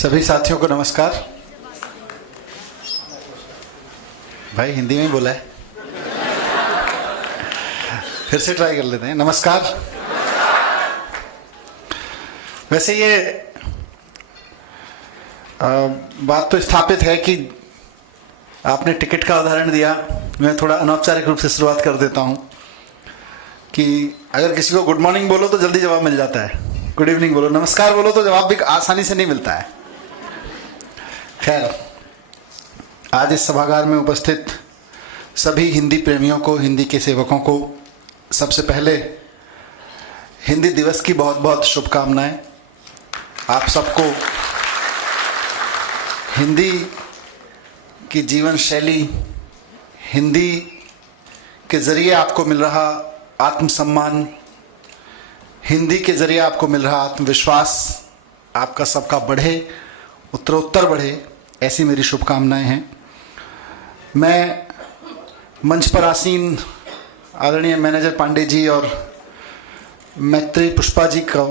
सभी साथियों को नमस्कार। भाई हिंदी में ही बोला है, फिर से ट्राई कर लेते हैं। नमस्कार। वैसे ये बात तो स्थापित है कि आपने टिकट का उदाहरण दिया। मैं थोड़ा अनौपचारिक रूप से शुरुआत कर देता हूं कि अगर किसी को गुड मॉर्निंग बोलो तो जल्दी जवाब मिल जाता है, गुड इवनिंग बोलो, नमस्कार बोलो तो जवाब भी आसानी से नहीं मिलता है। खैर, आज इस सभागार में उपस्थित सभी हिंदी प्रेमियों को, हिंदी के सेवकों को सबसे पहले हिंदी दिवस की बहुत बहुत शुभकामनाएं। आप सबको हिंदी की जीवन शैली, हिंदी के ज़रिए आपको मिल रहा आत्मसम्मान, हिंदी के ज़रिए आपको मिल रहा आत्मविश्वास, आपका सबका बढ़े, उत्तरोत्तर बढ़े, ऐसी मेरी शुभकामनाएं हैं। मैं मंच पर आसीन आदरणीय मैनेजर पांडे जी और मैत्री पुष्पा जी को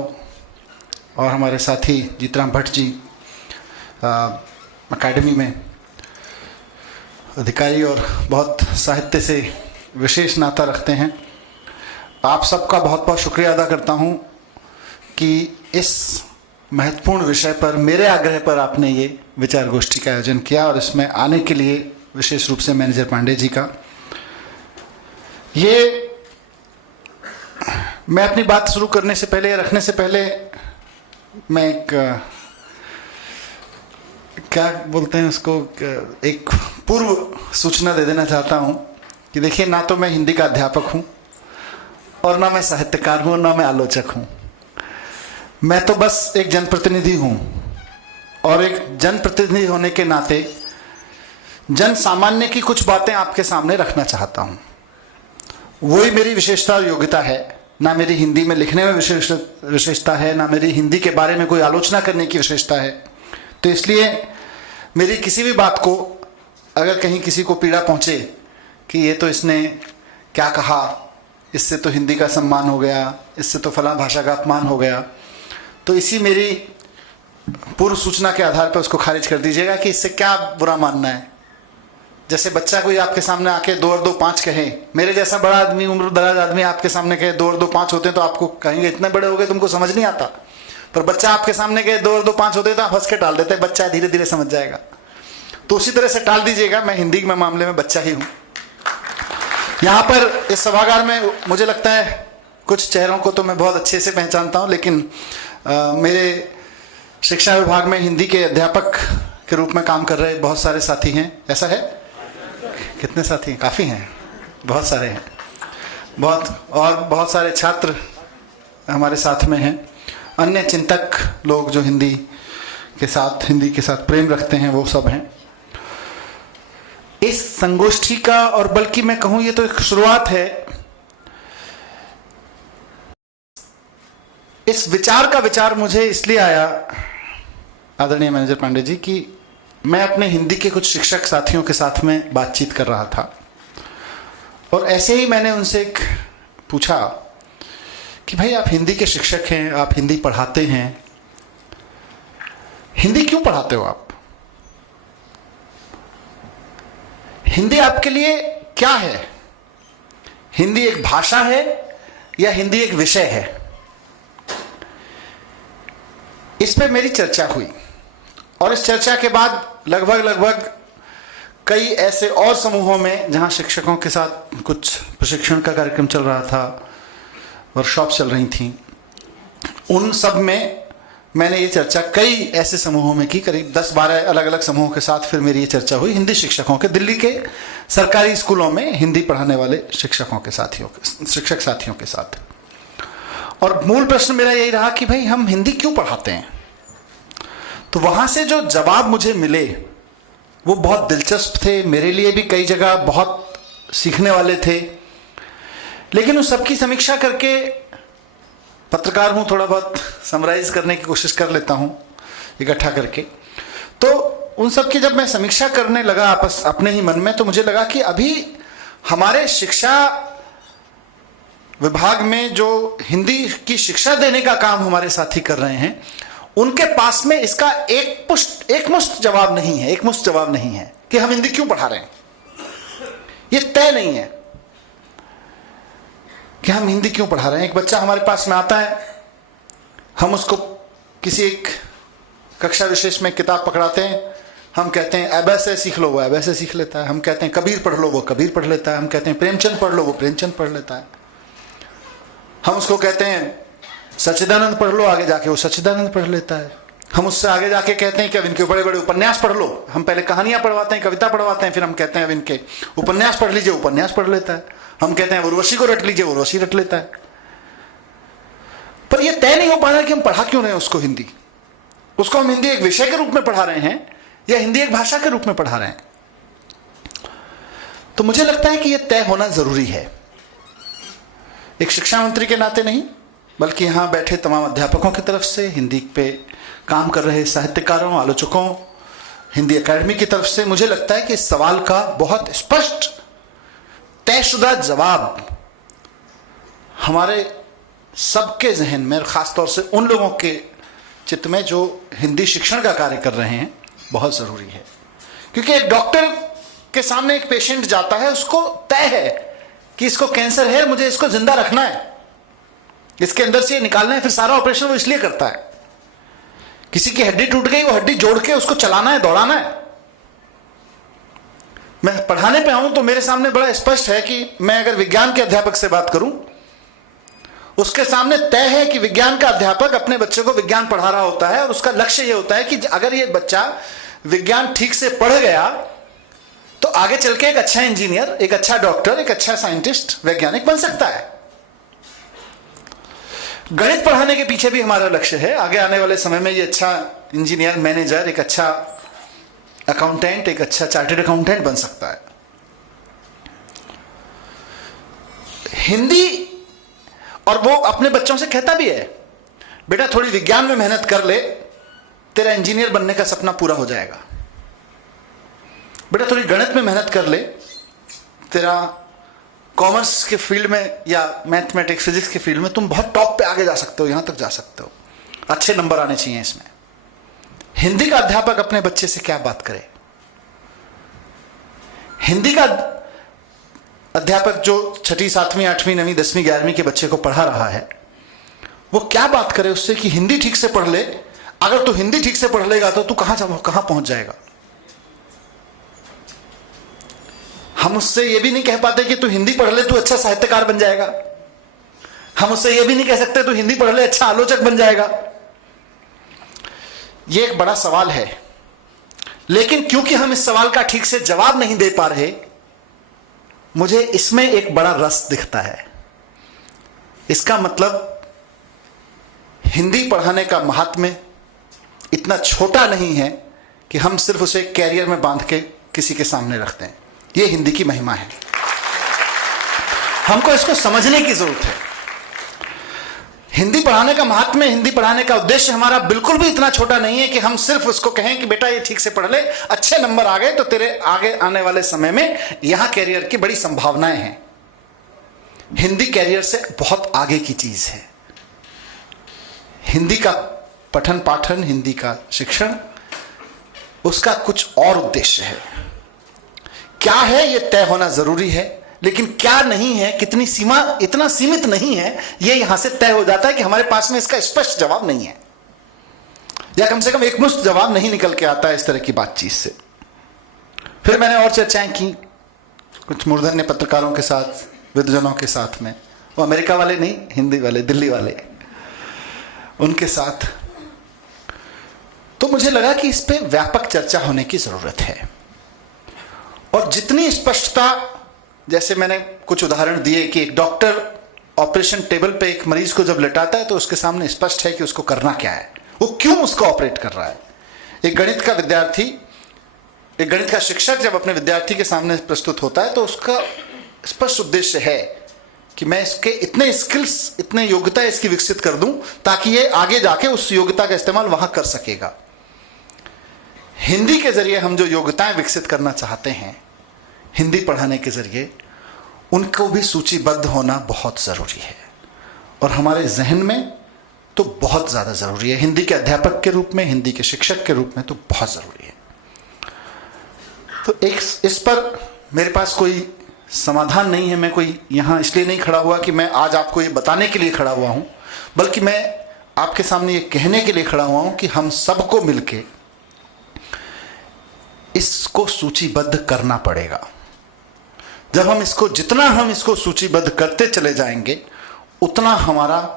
और हमारे साथी जीतराम भट्ट जी अकेडमी में अधिकारी और बहुत साहित्य से विशेष नाता रखते हैं, आप सबका बहुत बहुत शुक्रिया अदा करता हूं कि इस महत्वपूर्ण विषय पर मेरे आग्रह पर आपने ये विचार गोष्ठी का आयोजन किया और इसमें आने के लिए विशेष रूप से मैनेजर पांडे जी का। ये मैं अपनी बात शुरू करने से पहले या रखने से पहले मैं एक क्या बोलते हैं उसको, एक पूर्व सूचना दे देना चाहता हूं कि देखिए, ना तो मैं हिंदी का अध्यापक हूं और ना मैं साहित्यकार हूं, ना मैं आलोचक हूं। मैं तो बस एक जनप्रतिनिधि हूं और एक जनप्रतिनिधि होने के नाते जन सामान्य की कुछ बातें आपके सामने रखना चाहता हूं। वही मेरी विशेषता और योग्यता है। ना मेरी हिंदी में लिखने में विशेषता है, ना मेरी हिंदी के बारे में कोई आलोचना करने की विशेषता है। तो इसलिए मेरी किसी भी बात को अगर कहीं किसी को पीड़ा पहुंचे कि ये तो इसने क्या कहा, इससे तो हिंदी का सम्मान हो गया, इससे तो फलां भाषा का अपमान हो गया, तो इसी मेरी पूर्व सूचना के आधार पर उसको खारिज कर दीजिएगा कि इससे क्या बुरा मानना है। जैसे बच्चा कोई आपके सामने आके 2 और 2 5 कहे, मेरे जैसा बड़ा आदमी, उम्र दराज आदमी आपके सामने कहे 2 और 2 5 होते हैं तो आपको कहेंगे इतने बड़े हो गए तुमको समझ नहीं आता। पर बच्चा आपके सामने कहे 2 और 2 5 होते हैं तो आप हंस के टाल देते हैं, बच्चा धीरे धीरे समझ जाएगा। तो उसी तरह से टाल दीजिएगा, मैं हिंदी के मामले में बच्चा ही हूं। यहाँ पर इस सभागार में मुझे लगता है कुछ चेहरों को तो मैं बहुत अच्छे से पहचानता हूँ, लेकिन मेरे शिक्षा विभाग में हिंदी के अध्यापक के रूप में काम कर रहे बहुत सारे साथी हैं। ऐसा है? कितने साथी हैं? काफ़ी हैं, बहुत सारे हैं। बहुत सारे छात्र हमारे साथ में हैं। अन्य चिंतक लोग जो हिंदी के साथ प्रेम रखते हैं, वो सब हैं। इस संगोष्ठी का, और बल्कि मैं कहूँ ये तो एक शुरुआत है, इस विचार का विचार मुझे इसलिए आया आदरणीय मैनेजर पांडे जी कि मैं अपने हिंदी के कुछ शिक्षक साथियों के साथ में बातचीत कर रहा था और ऐसे ही मैंने उनसे एक पूछा कि भाई आप हिंदी के शिक्षक हैं, आप हिंदी पढ़ाते हैं, हिंदी क्यों पढ़ाते हो आप? हिंदी आपके लिए क्या है? हिंदी एक भाषा है या हिंदी एक विषय है? इस पे मेरी चर्चा हुई और इस चर्चा के बाद लगभग कई ऐसे और समूहों में जहां शिक्षकों के साथ कुछ प्रशिक्षण का कार्यक्रम चल रहा था, वर्कशॉप चल रही थी, उन सब में मैंने ये चर्चा कई ऐसे समूहों में की। करीब 10-12 अलग अलग समूहों के साथ फिर मेरी ये चर्चा हुई हिंदी शिक्षकों के, दिल्ली के सरकारी स्कूलों में हिंदी पढ़ाने वाले शिक्षक साथियों के साथ। और मूल प्रश्न मेरा यही रहा कि भाई हम हिंदी क्यों पढ़ाते हैं? तो वहां से जो जवाब मुझे मिले वो बहुत दिलचस्प थे, मेरे लिए भी कई जगह बहुत सीखने वाले थे। लेकिन उस सबकी समीक्षा करके, पत्रकार हूं, थोड़ा बहुत समराइज करने की कोशिश कर लेता हूं इकट्ठा करके, तो उन सब की जब मैं समीक्षा करने लगा अपने ही मन में, तो मुझे लगा कि अभी हमारे शिक्षा विभाग में जो हिंदी की शिक्षा देने का काम हमारे साथी कर रहे हैं, उनके पास में इसका एकमुश्त जवाब नहीं है, एकमुश्त जवाब नहीं है कि हम हिंदी क्यों पढ़ा रहे हैं। ये तय नहीं है कि हम हिंदी क्यों पढ़ा रहे हैं। एक बच्चा हमारे पास में आता है, हम उसको किसी एक कक्षा विशेष में किताब पकड़ाते हैं, हम कहते हैं अब ऐसे सीख लो, वो अब ऐसे सीख लेता है। हम कहते हैं कबीर पढ़ लो, वो कबीर पढ़ लेता है। हम कहते हैं प्रेमचंद पढ़ लो, वो प्रेमचंद पढ़ लेता है। हम उसको कहते हैं सच्चिदानंद पढ़ लो, आगे जाके वो सच्चिदानंद पढ़ लेता है। हम उससे आगे जाके कहते हैं कि अब इनके बड़े बड़े उपन्यास पढ़ लो। हम पहले कहानियां पढ़वाते हैं, कविता पढ़वाते हैं, फिर हम कहते हैं अब इनके उपन्यास पढ़ लीजिए, उपन्यास पढ़ लेता है। हम कहते हैं उर्वशी को रट लीजिए, उर्वशी रट लेता है। पर यह तय नहीं हो पा रहा कि हम पढ़ा क्यों रहे हैं उसको हिंदी। उसको हम हिंदी एक विषय के रूप में पढ़ा रहे हैं या हिंदी एक भाषा के रूप में पढ़ा रहे हैं। तो मुझे लगता है कि यह तय होना जरूरी है, एक शिक्षा मंत्री के नाते नहीं, बल्कि यहां बैठे तमाम अध्यापकों की तरफ से, हिंदी पे काम कर रहे साहित्यकारों, आलोचकों, हिंदी एकेडमी की तरफ से। मुझे लगता है कि इस सवाल का बहुत स्पष्ट तयशुदा जवाब हमारे सबके जहन में, और खासतौर से उन लोगों के चित्त में जो हिंदी शिक्षण का कार्य कर रहे हैं, बहुत जरूरी है। क्योंकि एक डॉक्टर के सामने एक पेशेंट जाता है, उसको तय है कि इसको कैंसर है, मुझे इसको जिंदा रखना है, इसके अंदर से ये निकालना है, फिर सारा ऑपरेशन वो इसलिए करता है। किसी की हड्डी टूट गई, वो हड्डी जोड़ के उसको चलाना है, दौड़ाना है। मैं पढ़ाने पे आऊं तो मेरे सामने बड़ा स्पष्ट है कि मैं अगर विज्ञान के अध्यापक से बात करूं, उसके सामने तय है कि विज्ञान का अध्यापक अपने बच्चे को विज्ञान पढ़ा रहा होता है और उसका लक्ष्य यह होता है कि अगर ये बच्चा विज्ञान ठीक से पढ़ गया तो आगे चल के एक अच्छा इंजीनियर, एक अच्छा डॉक्टर, एक अच्छा साइंटिस्ट, वैज्ञानिक बन सकता है। गणित पढ़ाने के पीछे भी हमारा लक्ष्य है, आगे आने वाले समय में ये अच्छा इंजीनियर, मैनेजर, एक अच्छा अकाउंटेंट, एक अच्छा चार्टर्ड अकाउंटेंट बन सकता है। हिंदी, और वो अपने बच्चों से कहता भी है, बेटा थोड़ी विज्ञान में मेहनत कर ले, तेरा इंजीनियर बनने का सपना पूरा हो जाएगा। बेटा थोड़ी गणित में मेहनत कर ले, तेरा कॉमर्स के फील्ड में या मैथमेटिक्स, फिजिक्स के फील्ड में तुम बहुत टॉप पे आगे जा सकते हो, यहां तक जा सकते हो, अच्छे नंबर आने चाहिए इसमें। हिंदी का अध्यापक अपने बच्चे से क्या बात करे? हिंदी का अध्यापक जो 6ठी, 7वीं, 8वीं, 9वीं, 10वीं, 11वीं के बच्चे को पढ़ा रहा है, वो क्या बात करे उससे कि हिंदी ठीक से पढ़ ले। अगर तू हिंदी ठीक से पढ़ लेगा तो तू कहां पहुंच जाएगा। हम उससे यह भी नहीं कह पाते कि तू हिंदी पढ़ ले, तू अच्छा साहित्यकार बन जाएगा। हम उससे यह भी नहीं कह सकते तू हिंदी पढ़ ले, अच्छा आलोचक बन जाएगा। यह एक बड़ा सवाल है, लेकिन क्योंकि हम इस सवाल का ठीक से जवाब नहीं दे पा रहे, मुझे इसमें एक बड़ा रस दिखता है। इसका मतलब हिंदी पढ़ाने का महात्म्य इतना छोटा नहीं है कि हम सिर्फ उसे कैरियर में बांध के किसी के सामने रखते हैं। यह हिंदी की महिमा है, हमको इसको समझने की जरूरत है। हिंदी पढ़ाने का महात्म्य, हिंदी पढ़ाने का उद्देश्य हमारा बिल्कुल भी इतना छोटा नहीं है कि हम सिर्फ उसको कहें कि बेटा ये ठीक से पढ़ ले, अच्छे नंबर आ गए तो तेरे आगे आने वाले समय में यहां कैरियर की बड़ी संभावनाएं हैं। हिंदी कैरियर से बहुत आगे की चीज है। हिंदी का पठन पाठन, हिंदी का शिक्षण, उसका कुछ और उद्देश्य है। क्या है यह तय होना जरूरी है, लेकिन क्या नहीं है, कितनी सीमा, इतना सीमित नहीं है, यह यहां से तय हो जाता है कि हमारे पास में इसका स्पष्ट जवाब नहीं है, या कम से कम एकमुश्त जवाब नहीं निकल के आता है इस तरह की बातचीत से। फिर मैंने और चर्चाएं की कुछ मूर्धन्य पत्रकारों के साथ, विद्वजनों के साथ में, वो अमेरिका वाले नहीं, हिंदी वाले, दिल्ली वाले, उनके साथ। तो मुझे लगा कि इस पे व्यापक चर्चा होने की जरूरत है। और जितनी स्पष्टता, जैसे मैंने कुछ उदाहरण दिए कि एक डॉक्टर ऑपरेशन टेबल पे एक मरीज को जब लेटाता है तो उसके सामने स्पष्ट है कि उसको करना क्या है, वो क्यों उसको ऑपरेट कर रहा है। एक गणित का विद्यार्थी, एक गणित का शिक्षक जब अपने विद्यार्थी के सामने प्रस्तुत होता है तो उसका स्पष्ट उद्देश्य है कि मैं इसके इतने स्किल्स, इतने योग्यता इसकी विकसित कर दूं ताकि ये आगे जाके उस योग्यता का इस्तेमाल वहां कर सकेगा। हिंदी के जरिए हम जो योग्यताएं विकसित करना चाहते हैं, हिंदी पढ़ाने के जरिए, उनको भी सूचीबद्ध होना बहुत जरूरी है। और हमारे जहन में तो बहुत ज़्यादा ज़रूरी है। हिंदी के अध्यापक के रूप में, हिंदी के शिक्षक के रूप में तो बहुत ज़रूरी है। तो एक इस पर मेरे पास कोई समाधान नहीं है। मैं कोई यहाँ इसलिए नहीं खड़ा हुआ कि मैं आज आपको ये बताने के लिए खड़ा हुआ हूँ, बल्कि मैं आपके सामने ये कहने के लिए खड़ा हुआ हूँ कि हम सबको मिलके इसको सूचीबद्ध करना पड़ेगा। जब हम इसको, जितना हम इसको सूचीबद्ध करते चले जाएंगे, उतना हमारा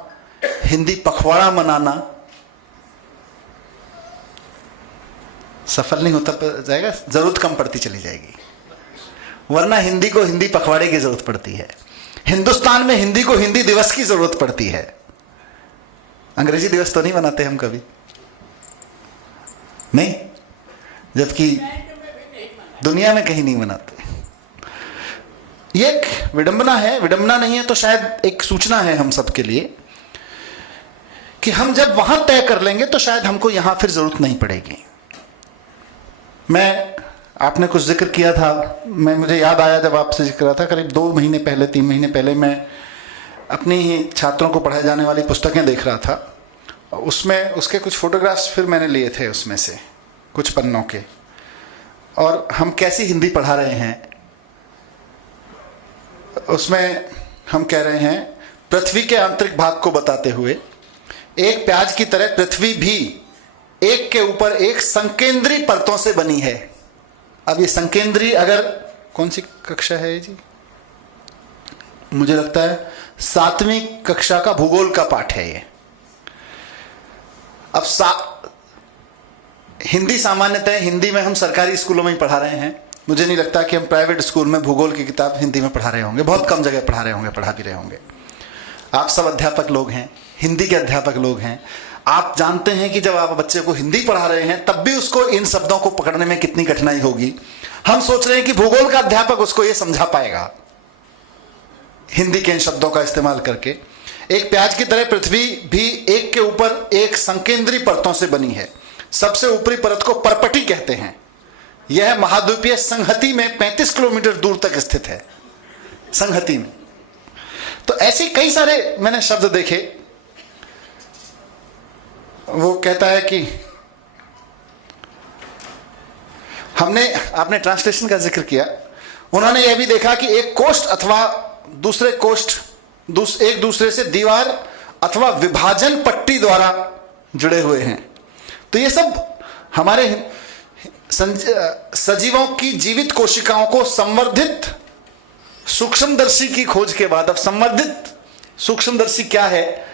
हिंदी पखवाड़ा मनाना सफल नहीं होता जाएगा, जरूरत कम पड़ती चली जाएगी। वरना हिंदी को हिंदी पखवाड़े की जरूरत पड़ती है। हिंदुस्तान में हिंदी को हिंदी दिवस की जरूरत पड़ती है। अंग्रेजी दिवस तो नहीं मनाते हम कभी, नहीं, जबकि दुनिया में कहीं नहीं मनाते। ये एक विडंबना है, विडंबना नहीं है तो शायद एक सूचना है हम सबके लिए कि हम जब वहां तय कर लेंगे तो शायद हमको यहां फिर जरूरत नहीं पड़ेगी। आपने कुछ जिक्र किया था, मुझे याद आया जब आपसे जिक्र रहा था, करीब 2 महीने पहले, 3 महीने पहले मैं अपनी ही छात्रों को पढ़ाई जाने वाली पुस्तकें देख रहा था। उसमें उसके कुछ फोटोग्राफ्स फिर मैंने लिए थे, उसमें से कुछ पन्नों के, और हम कैसी हिंदी पढ़ा रहे हैं। उसमें हम कह रहे हैं, पृथ्वी के आंतरिक भाग को बताते हुए, एक प्याज की तरह पृथ्वी भी एक के ऊपर एक संकेंद्री परतों से बनी है। अब ये संकेंद्री, अगर कौन सी कक्षा है जी, मुझे लगता है 7वीं कक्षा का भूगोल का पाठ है ये। अब हिंदी सामान्यतः, हिंदी में हम सरकारी स्कूलों में ही पढ़ा रहे हैं। मुझे नहीं लगता कि हम प्राइवेट स्कूल में भूगोल की किताब हिंदी में पढ़ा रहे होंगे, बहुत कम जगह पढ़ा रहे होंगे, पढ़ा भी रहे होंगे। आप सब अध्यापक लोग हैं, हिंदी के अध्यापक लोग हैं। आप जानते हैं कि जब आप बच्चे को हिंदी पढ़ा रहे हैं तब भी उसको इन शब्दों को पकड़ने में कितनी कठिनाई होगी। हम सोच रहे हैं कि भूगोल का अध्यापक उसको यह समझा पाएगा हिंदी के इन शब्दों का इस्तेमाल करके। एक प्याज की तरह पृथ्वी भी एक के ऊपर एक संकेंद्री परतों से बनी है। सबसे ऊपरी परत को परपटी कहते हैं। यह महाद्वीपीय संहति में 35 किलोमीटर दूर तक स्थित है, संहति में। तो ऐसे कई सारे मैंने शब्द देखे। वो कहता है कि आपने ट्रांसलेशन का जिक्र किया, उन्होंने यह भी देखा कि एक कोष्ठ अथवा दूसरे कोष्ठ एक दूसरे से दीवार अथवा विभाजन पट्टी द्वारा जुड़े हुए हैं। तो ये सब हमारे सजीवों की जीवित कोशिकाओं को संवर्धित सूक्ष्मदर्शी की खोज के बाद, अब संवर्धित सूक्ष्मदर्शी क्या है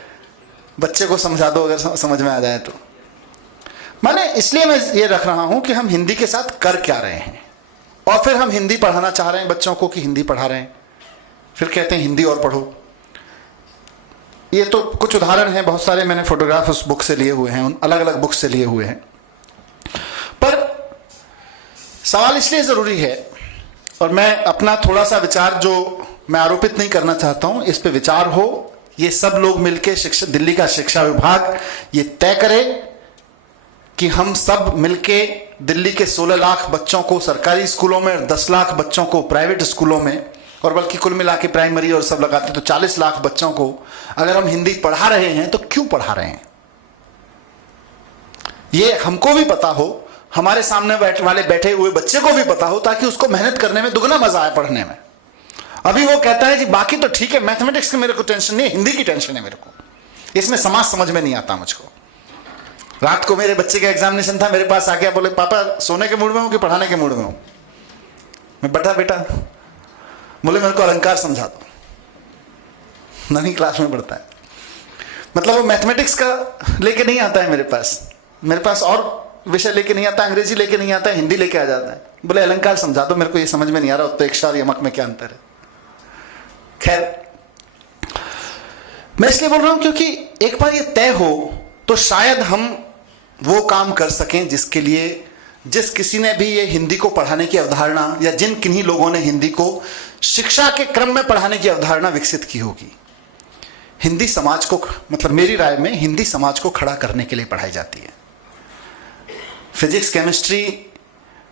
बच्चे को समझा दो, अगर समझ में आ जाए तो। माने इसलिए मैं ये रख रहा हूं कि हम हिंदी के साथ कर क्या रहे हैं, और फिर हम हिंदी पढ़ाना चाह रहे हैं बच्चों को कि हिंदी पढ़ा रहे हैं, फिर कहते हैं हिंदी और पढ़ो। ये तो कुछ उदाहरण हैं, बहुत सारे मैंने फोटोग्राफ उस बुक से लिए हुए हैं, उन अलग अलग बुक से लिए हुए हैं। पर सवाल इसलिए जरूरी है, और मैं अपना थोड़ा सा विचार जो मैं आरोपित नहीं करना चाहता हूं, इस पे विचार हो, ये सब लोग मिलके दिल्ली का शिक्षा विभाग ये तय करे कि हम सब मिलके दिल्ली के 16 लाख बच्चों को सरकारी स्कूलों में और 10 लाख बच्चों को प्राइवेट स्कूलों में, और बल्कि कुल मिला के प्राइमरी और सब लगाते तो 40 लाख बच्चों को अगर हम हिंदी पढ़ा रहे हैं तो क्यों पढ़ा रहे हैं, ये हमको भी पता हो, हमारे सामने बैठे हुए बच्चे को भी पता हो, ताकि उसको मेहनत करने में दुगना मजा आए पढ़ने में। अभी वो कहता है कि बाकी तो ठीक है, मैथमेटिक्स की मेरे को टेंशन नहीं है, हिंदी की टेंशन है मेरे को, इसमें समाज समझ में नहीं आता मुझको। रात को मेरे बच्चे का एग्जामिनेशन था, मेरे पास आ गया, बोले पापा सोने के मूड में हूं कि पढ़ाने के मूड में हूं। मैं बेटा बोले मेरे को अलंकार समझा दो। 9वीं क्लास में पढ़ता है, मतलब वो मैथमेटिक्स का लेके नहीं आता है मेरे पास और विषय लेके नहीं आता, अंग्रेजी लेके नहीं आता, हिंदी लेके आ जाता है। बोले अलंकार समझा दो, मेरे को ये समझ में नहीं आ रहा उत्प्रेक्षा और यमक में क्या अंतर है। खैर, मैं इसलिए बोल रहा हूं क्योंकि एक बार ये तय हो तो शायद हम वो काम कर सकें जिस किसी ने भी ये हिंदी को पढ़ाने की अवधारणा, या जिन किन्हीं लोगों ने हिंदी को शिक्षा के क्रम में पढ़ाने की अवधारणा विकसित की होगी। हिंदी समाज को, मतलब मेरी राय में हिंदी समाज को खड़ा करने के लिए पढ़ाई जाती है। फिजिक्स, केमिस्ट्री,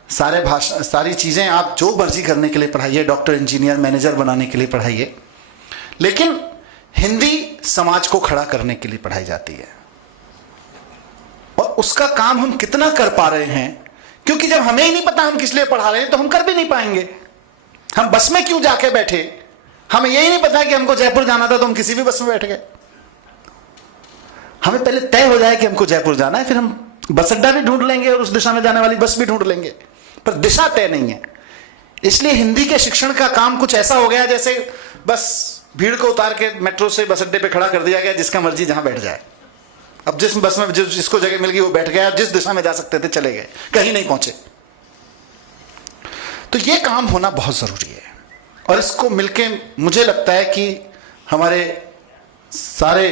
सारी चीजें आप जो मर्जी करने के लिए पढ़ाइए, डॉक्टर, इंजीनियर, मैनेजर बनाने के लिए पढ़ाइए, लेकिन हिंदी समाज को खड़ा करने के लिए पढ़ाई जाती है। उसका काम हम कितना कर पा रहे हैं, क्योंकि जब हमें ही नहीं पता हम किस लिए पढ़ा रहे हैं तो हम कर भी नहीं पाएंगे। हम बस में क्यों जाके बैठे, हमें यही नहीं पता कि हमको जयपुर जाना था तो हम किसी भी बस में बैठ गए। हमें पहले तय हो जाए कि हमको जयपुर जाना है, फिर हम बस अड्डा भी ढूंढ लेंगे और उस दिशा में जाने वाली बस भी ढूंढ लेंगे, पर दिशा तय नहीं है। इसलिए हिंदी के शिक्षण का काम कुछ ऐसा हो गया जैसे बस भीड़ को उतार के मेट्रो से बस अड्डे पे खड़ा कर दिया गया, जिसका मर्जी जहां बैठ जाए। अब जिस बस में जिसको जगह मिल गई वो बैठ गया, जिस दिशा में जा सकते थे चले गए, कहीं नहीं पहुंचे। तो ये काम होना बहुत जरूरी है, और इसको मिलके मुझे लगता है कि हमारे सारे,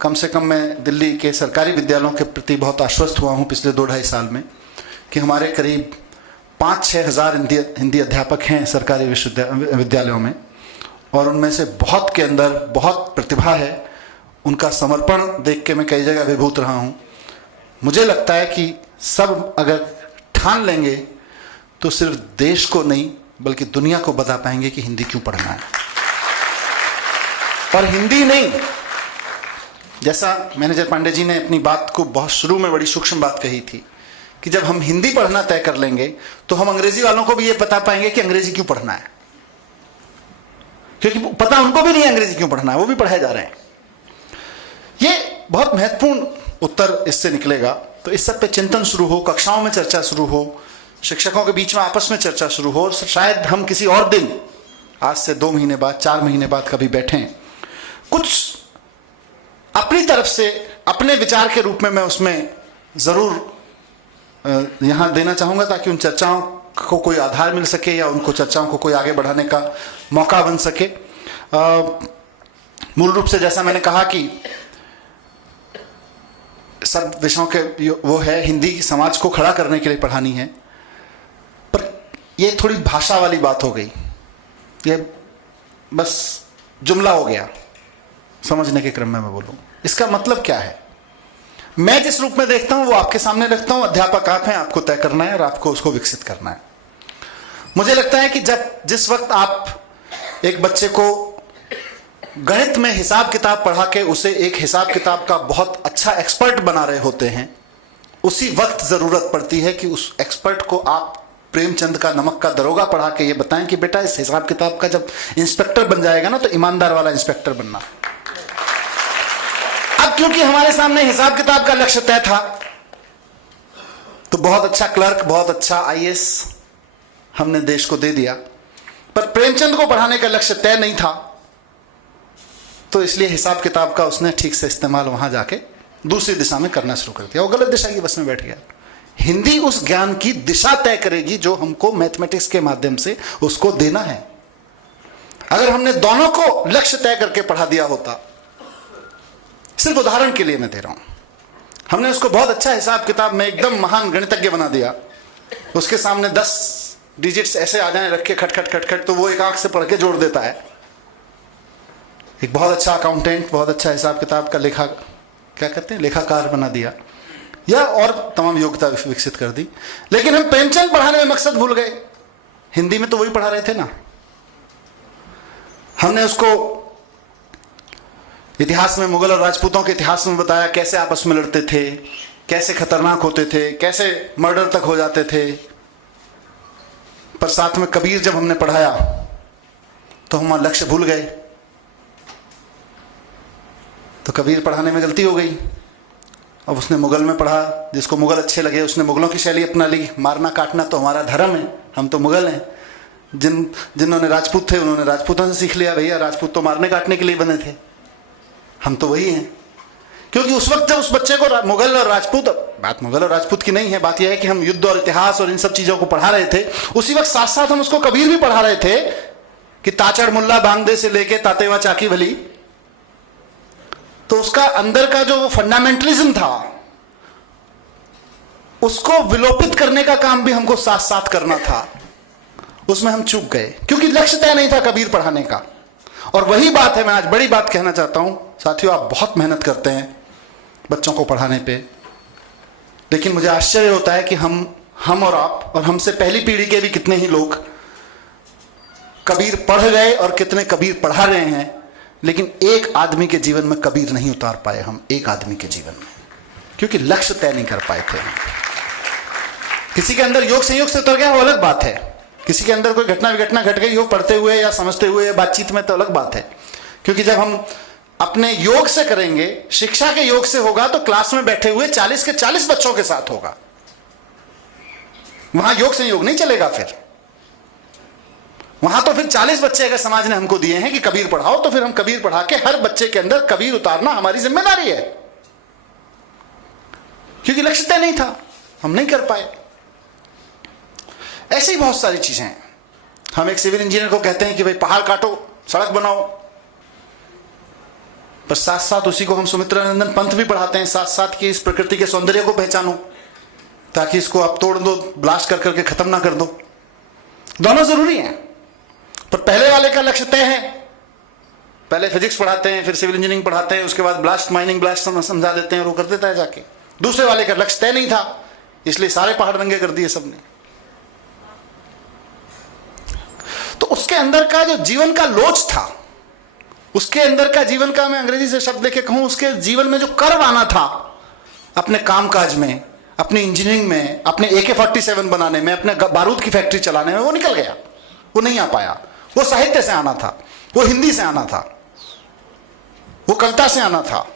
कम से कम मैं दिल्ली के सरकारी विद्यालयों के प्रति बहुत आश्वस्त हुआ हूं पिछले 2-2.5 साल में कि हमारे करीब 5-6 हज़ार हिंदी अध्यापक हैं सरकारी विद्यालयों में, और उनमें से बहुत के अंदर बहुत प्रतिभा है। उनका समर्पण देख के मैं कई जगह अभिभूत रहा हूं। मुझे लगता है कि सब अगर ठान लेंगे तो सिर्फ देश को नहीं बल्कि दुनिया को बता पाएंगे कि हिंदी क्यों पढ़ना है। और हिंदी नहीं, जैसा मैनेजर पांडे जी ने अपनी बात को बहुत शुरू में बड़ी सूक्ष्म बात कही थी कि जब हम हिंदी पढ़ना तय कर लेंगे तो हम अंग्रेजी वालों को भी यह बता पाएंगे कि अंग्रेजी क्यों पढ़ना है, क्योंकि पता उनको भी नहीं है अंग्रेजी क्यों पढ़ना है, वो भी पढ़ाए जा रहे हैं। ये बहुत महत्वपूर्ण उत्तर इससे निकलेगा। तो इस सब पे चिंतन शुरू हो, कक्षाओं में चर्चा शुरू हो, शिक्षकों के बीच में आपस में चर्चा शुरू हो, और शायद हम किसी और दिन, आज से 2 महीने बाद, 4 महीने बाद कभी बैठें, कुछ अपनी तरफ से अपने विचार के रूप में मैं उसमें जरूर यहां देना चाहूंगा, ताकि उन चर्चाओं को कोई आधार मिल सके या उनको चर्चाओं को कोई आगे बढ़ाने का मौका बन सके। मूल रूप से जैसा मैंने कहा कि सब विषयों के वो है, हिंदी समाज को खड़ा करने के लिए पढ़ानी है, पर ये थोड़ी भाषा वाली बात हो गई, ये बस जुमला हो गया समझने के क्रम में मैं बोलूं। इसका मतलब क्या है, मैं जिस रूप में देखता हूं वो आपके सामने रखता हूं। अध्यापक आप हैं, आपको तय करना है और आपको उसको विकसित करना है। मुझे लगता है कि जिस वक्त आप एक बच्चे को गणित में हिसाब किताब पढ़ा के उसे एक हिसाब किताब का बहुत अच्छा एक्सपर्ट बना रहे होते हैं, उसी वक्त जरूरत पड़ती है कि उस एक्सपर्ट को आप प्रेमचंद का नमक का दरोगा पढ़ा के ये बताएं कि बेटा इस हिसाब किताब का जब इंस्पेक्टर बन जाएगा ना तो ईमानदार वाला इंस्पेक्टर बनना। अब क्योंकि हमारे सामने हिसाब किताब का लक्ष्य तय था तो बहुत अच्छा क्लर्क, बहुत अच्छा आईएएस हमने देश को दे दिया, पर प्रेमचंद को पढ़ाने का लक्ष्य तय नहीं था, तो इसलिए हिसाब किताब का उसने ठीक से इस्तेमाल वहां जाके दूसरी दिशा में करना शुरू कर दिया, वो गलत दिशा की बस में बैठ गया। हिंदी उस ज्ञान की दिशा तय करेगी जो हमको मैथमेटिक्स के माध्यम से उसको देना है। अगर हमने दोनों को लक्ष्य तय करके पढ़ा दिया होता, सिर्फ उदाहरण के लिए मैं दे रहा हूं, हमने उसको बहुत अच्छा हिसाब किताब में एकदम महान गणितज्ञ बना दिया, उसके सामने 10 डिजिट्स ऐसे आ जाए रख के खट खट खट खट, तो वो एक आंख से पढ़ के जोड़ देता है। एक बहुत अच्छा अकाउंटेंट, बहुत अच्छा हिसाब किताब का क्या कहते हैं, लेखाकार बना दिया, या और तमाम योग्यता विकसित कर दी। लेकिन हम प्रेमचंद पढ़ाने में मकसद भूल गए। हिंदी में तो वही पढ़ा रहे थे ना, हमने उसको इतिहास में मुगल और राजपूतों के इतिहास में बताया कैसे आपस में लड़ते थे, कैसे खतरनाक होते थे, कैसे मर्डर तक हो जाते थे। पर साथ में कबीर जब हमने पढ़ाया तो हम लक्ष्य भूल गए, तो कबीर पढ़ाने में गलती हो गई। अब उसने मुगल में पढ़ा, जिसको मुगल अच्छे लगे उसने मुगलों की शैली अपना ली, मारना काटना तो हमारा धर्म है, हम तो मुगल हैं। जिन्होंने राजपूत थे उन्होंने राजपूतों से सीख लिया, भैया राजपूत तो मारने काटने के लिए बने थे, हम तो वही हैं। क्योंकि उस वक्त जब उस बच्चे को मुगल और राजपूत, बात मुगल और राजपूत की नहीं है, बात यह है कि हम युद्ध और इतिहास और इन सब चीजों को पढ़ा रहे थे, उसी वक्त साथ साथ हम उसको कबीर भी पढ़ा रहे थे कि ताचड़ मुल्ला बांगदे से लेके तातेवा चाकी भली। तो उसका अंदर का जो फंडामेंटलिज्म था उसको विलोपित करने का काम भी हमको साथ साथ करना था, उसमें हम चूक गए क्योंकि लक्ष्य तय नहीं था कबीर पढ़ाने का। और वही बात है, मैं आज बड़ी बात कहना चाहता हूं साथियों, आप बहुत मेहनत करते हैं बच्चों को पढ़ाने पे, लेकिन मुझे आश्चर्य होता है कि हम और आप और हमसे पहली पीढ़ी के भी कितने ही लोग कबीर पढ़ गए और कितने कबीर पढ़ा रहे हैं, लेकिन एक आदमी के जीवन में कबीर नहीं उतार पाए हम, एक आदमी के जीवन में। क्योंकि लक्ष्य तय नहीं कर पाए थे। किसी के अंदर योग संयोग से उतर गया, वो अलग बात है। किसी के अंदर कोई घटना विघटना घट गई हो पढ़ते हुए या समझते हुए या बातचीत में, तो अलग बात है। क्योंकि जब हम अपने योग से करेंगे, शिक्षा के योग से होगा, तो क्लास में बैठे हुए 40 के 40 बच्चों के साथ होगा। वहां योग संयोग नहीं चलेगा। फिर वहां तो फिर 40 बच्चे अगर समाज ने हमको दिए हैं कि कबीर पढ़ाओ, तो फिर हम कबीर पढ़ा के हर बच्चे के अंदर कबीर उतारना हमारी जिम्मेदारी है। क्योंकि लक्ष्य तय नहीं था, हम नहीं कर पाए। ऐसी ही बहुत सारी चीजें हैं। हम एक सिविल इंजीनियर को कहते हैं कि भाई पहाड़ काटो, सड़क बनाओ, पर साथ साथ उसी को हम सुमित्रानंदन पंथ भी पढ़ाते हैं, साथ साथ कि इस प्रकृति के सौंदर्य को पहचानो, ताकि इसको आप तोड़ दो, ब्लास्ट कर करके खत्म ना कर दो। दोनों जरूरी हैं, पर पहले वाले का लक्ष्य तय है। पहले फिजिक्स पढ़ाते हैं, फिर सिविल इंजीनियरिंग पढ़ाते हैं, उसके बाद ब्लास्ट माइनिंग ब्लास्ट समझा देते हैं और वो कर देता है जाके। दूसरे वाले का लक्ष्य तय नहीं था, इसलिए सारे पहाड़ नंगे कर दिए सबने। तो उसके अंदर का जो जीवन का लोच था, उसके अंदर का जीवन का, मैं अंग्रेजी से शब्द लेके कहूं, उसके जीवन में जो कर्व आना था, अपने कामकाज में, अपनी इंजीनियरिंग में, अपने AK-47 बनाने में, अपने बारूद की फैक्ट्री चलाने में, वो निकल गया, वो नहीं आ पाया। वो साहित्य से आना था, वो हिंदी से आना था, वो कविता से आना था,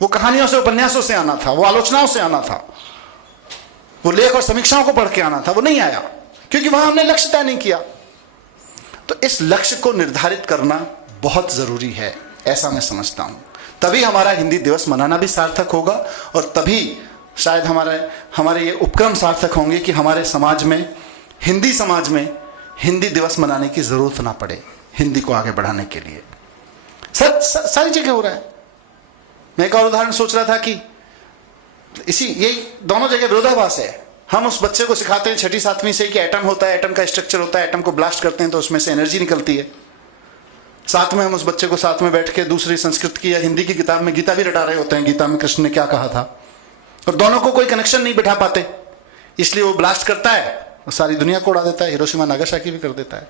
वो कहानियों से, उपन्यासों से आना था, वो आलोचनाओं से आना था, वो लेख और समीक्षाओं को पढ़ के आना था। वो नहीं आया क्योंकि वहां हमने लक्ष्य तय नहीं किया। तो इस लक्ष्य को निर्धारित करना बहुत जरूरी है, ऐसा मैं समझता हूं। तभी हमारा हिंदी दिवस मनाना भी सार्थक होगा, और तभी शायद हमारे ये उपक्रम सार्थक होंगे कि हमारे समाज में, हिंदी समाज में, हिंदी दिवस मनाने की जरूरत ना पड़े हिंदी को आगे बढ़ाने के लिए। सारी जगह हो रहा है। मैं एक और उदाहरण सोच रहा था कि यही दोनों जगह विरोधाभास है। हम उस बच्चे को सिखाते हैं 6ठी 7वीं से कि एटम होता है, एटम का स्ट्रक्चर होता है, एटम को ब्लास्ट करते हैं तो उसमें से एनर्जी निकलती है। साथ में हम उस बच्चे को साथ में बैठ के दूसरी संस्कृत की या हिंदी की किताब में गीता भी रटा रहे होते हैं, गीता में कृष्ण ने क्या कहा था, और दोनों को कोई कनेक्शन नहीं बिठा पाते, इसलिए वो ब्लास्ट करता है और सारी दुनिया को उड़ा देता है, हिरोशिमा नागासाकी भी कर देता है।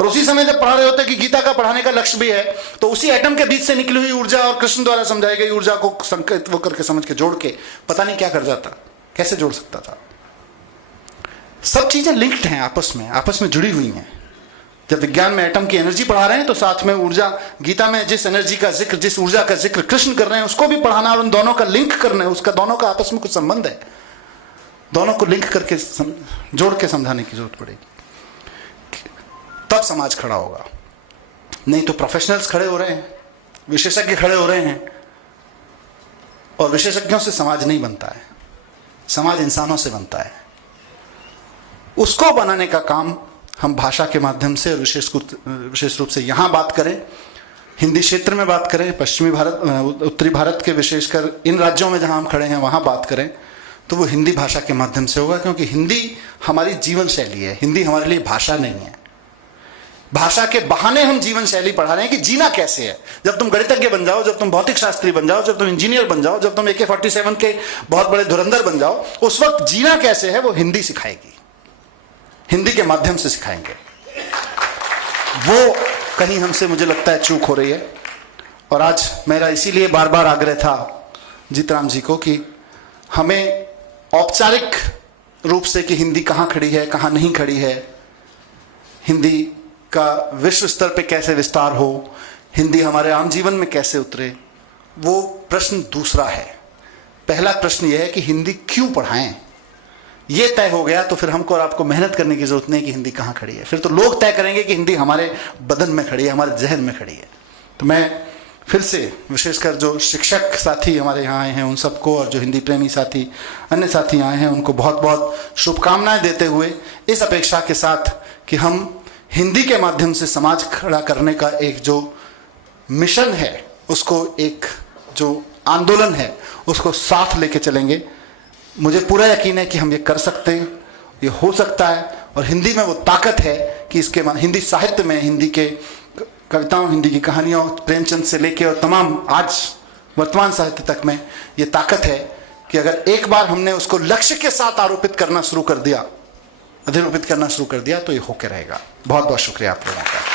और उसी समय जब पढ़ा रहे होते हैं कि गीता का पढ़ाने का लक्ष्य भी है, तो उसी एटम के बीच से निकली हुई ऊर्जा और कृष्ण द्वारा समझाई गई ऊर्जा को संकेत वो करके समझ के जोड़ के पता नहीं क्या कर जाता, कैसे जोड़ सकता था। सब चीजें लिंक्ड हैं, आपस में जुड़ी हुई हैं। जब विज्ञान में एटम की एनर्जी पढ़ा रहे हैं तो साथ में ऊर्जा, गीता में जिस एनर्जी का जिक्र, जिस ऊर्जा का जिक्र कृष्ण कर रहे हैं, उसको भी पढ़ाना और उन दोनों का लिंक करना है। उसका दोनों का आपस में कुछ संबंध है, दोनों को लिंक करके जोड़ के समझाने की जरूरत पड़ेगी, तब समाज खड़ा होगा। नहीं तो प्रोफेशनल्स खड़े हो रहे हैं, विशेषज्ञ खड़े हो रहे हैं, और विशेषज्ञों से समाज नहीं बनता है, समाज इंसानों से बनता है। उसको बनाने का काम हम भाषा के माध्यम से, विशेष रूप से यहां बात करें, हिंदी क्षेत्र में बात करें, पश्चिमी भारत, उत्तरी भारत के विशेषकर इन राज्यों में जहां हम खड़े हैं वहां बात करें, तो वो हिंदी भाषा के माध्यम से होगा। क्योंकि हिंदी हमारी जीवन शैली है, हिंदी हमारे लिए भाषा नहीं है। भाषा के बहाने हम जीवन शैली पढ़ा रहे हैं कि जीना कैसे है। जब तुम गणितज्ञ बन जाओ, जब तुम भौतिक शास्त्री बन जाओ, जब तुम इंजीनियर बन जाओ, जब तुम AK-47 के बहुत बड़े धुरंधर बन जाओ, उस वक्त जीना कैसे है वो हिंदी सिखाएगी, हिंदी के माध्यम से सिखाएंगे। वो कहीं हमसे मुझे लगता है चूक हो रही है। और आज मेरा इसीलिए बार बार आग्रह था जीतराम जी को कि हमें औपचारिक रूप से कि हिंदी कहाँ खड़ी है, कहाँ नहीं खड़ी है, हिंदी का विश्व स्तर पे कैसे विस्तार हो, हिंदी हमारे आम जीवन में कैसे उतरे, वो प्रश्न दूसरा है। पहला प्रश्न यह है कि हिंदी क्यों पढ़ाएं। ये तय हो गया तो फिर हमको और आपको मेहनत करने की जरूरत नहीं कि हिंदी कहाँ खड़ी है। फिर तो लोग तय करेंगे कि हिंदी हमारे बदन में खड़ी है, हमारे जहन में खड़ी है। तो मैं फिर से विशेषकर जो शिक्षक साथी हमारे यहाँ आए हैं उन सबको, और जो हिंदी प्रेमी साथी, अन्य साथी आए हैं, उनको बहुत बहुत शुभकामनाएं देते हुए, इस अपेक्षा के साथ कि हम हिंदी के माध्यम से समाज खड़ा करने का एक जो मिशन है, उसको, एक जो आंदोलन है, उसको साथ लेके चलेंगे। मुझे पूरा यकीन है कि हम ये कर सकते हैं, ये हो सकता है। और हिंदी में वो ताकत है कि इसके हिंदी साहित्य में, हिंदी के कविताओं, हिंदी की कहानियों, प्रेमचंद से लेके और तमाम आज वर्तमान साहित्य तक में ये ताकत है कि अगर एक बार हमने उसको लक्ष्य के साथ आरोपित करना शुरू कर दिया, अधिरोपित करना शुरू कर दिया, तो ये होके रहेगा। बहुत बहुत शुक्रिया आप लोगों का।